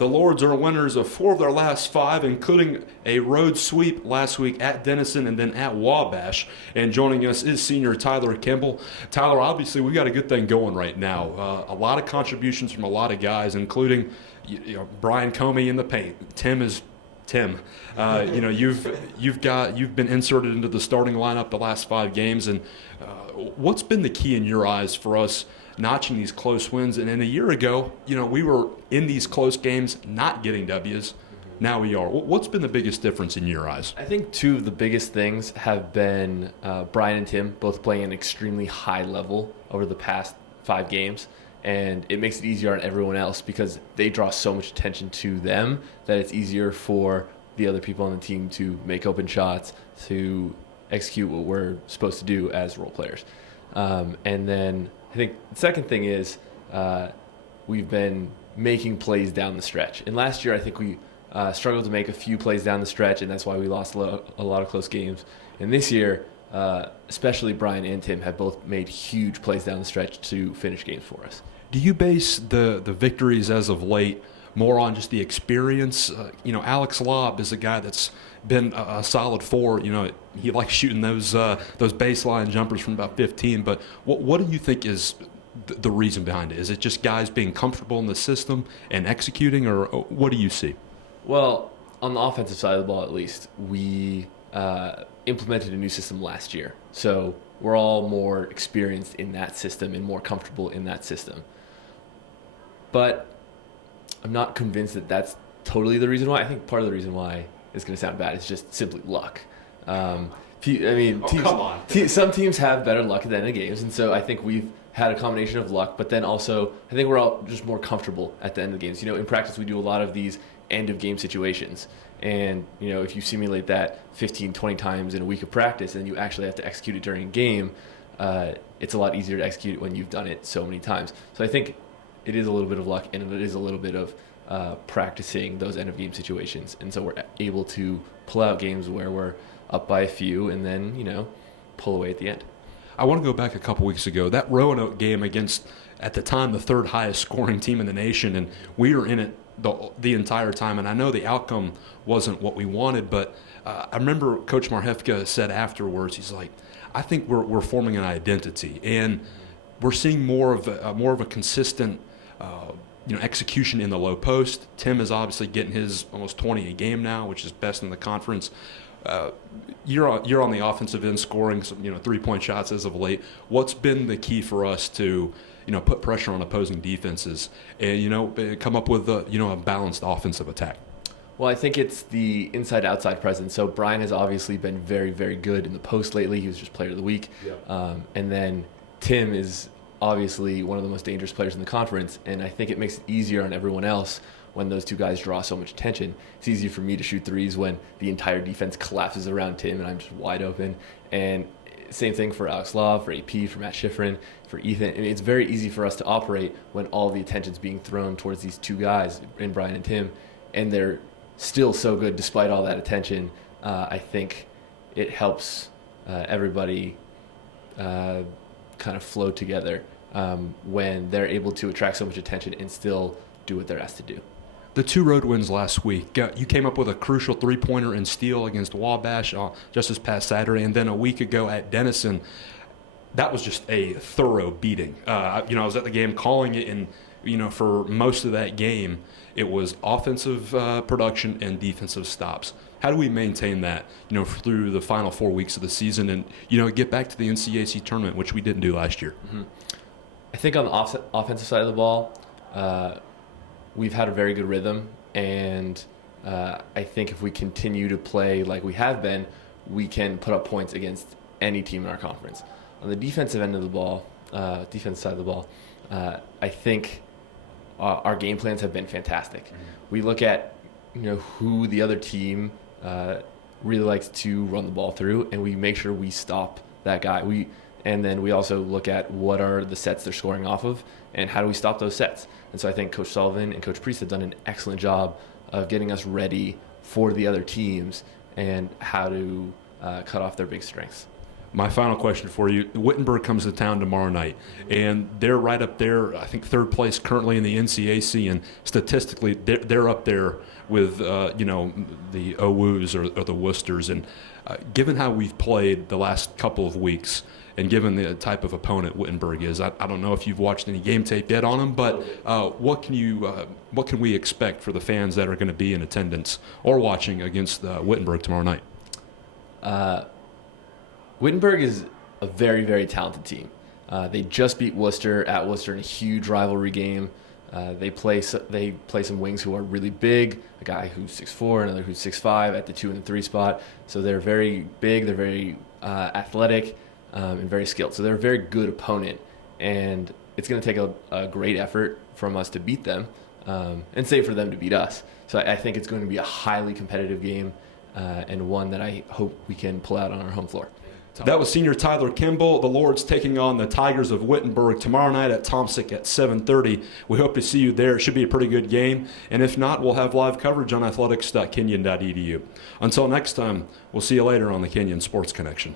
The Lords are winners of 4 of their last 5, including a road sweep last week at Denison and then at Wabash. And joining us is senior Tyler Kimble. Tyler, obviously we got a good thing going right now. A lot of contributions from a lot of guys, including Brian Comey in the paint. Tim. You've been inserted into the starting lineup the last 5 games, and what's been the key in your eyes for us notching these close wins? And in a year ago, we were in these close games not getting W's. Now we are. What's been the biggest difference in your eyes? I think 2 of the biggest things have been Brian and Tim both playing an extremely high level over the past 5 games. And it makes it easier on everyone else because they draw so much attention to them that it's easier for the other people on the team to make open shots, to execute what we're supposed to do as role players. And then I think the second thing is we've been making plays down the stretch. And last year I think we struggled to make a few plays down the stretch, and that's why we lost a lot of close games. And this year, especially Brian and Tim have both made huge plays down the stretch to finish games for us. Do you base the victories as of late more on just the experience? Alex Lobb is a guy that's been a solid 4. He likes shooting those baseline jumpers from about 15. But what do you think is the reason behind it? Is it just guys being comfortable in the system and executing, or what do you see? Well, on the offensive side of the ball, at least, we implemented a new system last year. So we're all more experienced in that system and more comfortable in that system. But I'm not convinced that that's totally the reason why. I think part of the reason why it's going to sound bad is just simply luck. Come on. Some teams have better luck at the end of games, and so I think we've had a combination of luck, but then also I think we're all just more comfortable at the end of the games. In practice we do a lot of these end-of-game situations, and if you simulate that 15, 20 times in a week of practice and you actually have to execute it during a game, it's a lot easier to execute it when you've done it so many times. So I think it is a little bit of luck, and it is a little bit of practicing those end-of-game situations. And so we're able to pull out games where we're up by a few and then, pull away at the end. I want to go back a couple weeks ago. That Roanoke game against, at the time, the 3rd highest scoring team in the nation, and we were in it the entire time. And I know the outcome wasn't what we wanted, but I remember Coach Marhefka said afterwards, he's like, I think we're forming an identity, and we're seeing more of a consistent execution in the low post. Tim is obviously getting his almost 20 a game now, which is best in the conference. You're on the offensive end, scoring some 3-point shots as of late. What's been the key for us to put pressure on opposing defenses and come up with a balanced offensive attack? Well, I think it's the inside-outside presence. So Brian has obviously been very, very good in the post lately. He was just Player of the Week. Yeah. And then Tim is obviously one of the most dangerous players in the conference, and I think it makes it easier on everyone else when those 2 guys draw so much attention. It's easier for me to shoot threes when the entire defense collapses around Tim and I'm just wide open. And same thing for Alex Love, for AP, for Matt Schifrin, for Ethan. It's very easy for us to operate when all the attention's being thrown towards these 2 guys, in Brian and Tim, and they're still so good despite all that attention. I think it helps everybody kind of flow together when they're able to attract so much attention and still do what they're asked to do. The 2 road wins last week, you came up with a crucial 3-pointer and steal against Wabash just this past Saturday, and then a week ago at Denison, that was just a thorough beating. I was at the game calling it, and for most of that game, it was offensive production and defensive stops. How do we maintain that, through the final 4 weeks of the season and, get back to the NCAC tournament, which we didn't do last year? Mm-hmm. I think on the offensive side of the ball, we've had a very good rhythm, and I think if we continue to play like we have been, we can put up points against any team in our conference. On the defensive end of the ball, defensive side of the ball, I think our game plans have been fantastic. Mm-hmm. We look at who the other team really likes to run the ball through, and we make sure we stop that guy. And then we also look at what are the sets they're scoring off of, and how do we stop those sets. And so I think Coach Sullivan and Coach Priest have done an excellent job of getting us ready for the other teams and how to cut off their big strengths. My final question for you. Wittenberg comes to town tomorrow night, and they're right up there, I think, third place currently in the NCAC, and statistically, they're up there with, the OWUs or the Worcesters. And given how we've played the last couple of weeks, and given the type of opponent Wittenberg is, I don't know if you've watched any game tape yet on them, but what can we expect for the fans that are going to be in attendance or watching against Wittenberg tomorrow night? Wittenberg is a very, very talented team. They just beat Worcester at Worcester in a huge rivalry game. They play some wings who are really big, a guy who's 6'4", another who's 6'5", at the 2 and the 3 spot. So they're very big, they're very athletic, and very skilled. So they're a very good opponent, and it's going to take a great effort from us to beat them, and same for them to beat us. So I think it's going to be a highly competitive game, and one that I hope we can pull out on our home floor. That was senior Tyler Kimble. The Lords taking on the Tigers of Wittenberg tomorrow night at Tomsic at 7:30. We hope to see you there. It should be a pretty good game. And if not, we'll have live coverage on athletics.kenyon.edu. Until next time, we'll see you later on the Kenyon Sports Connection.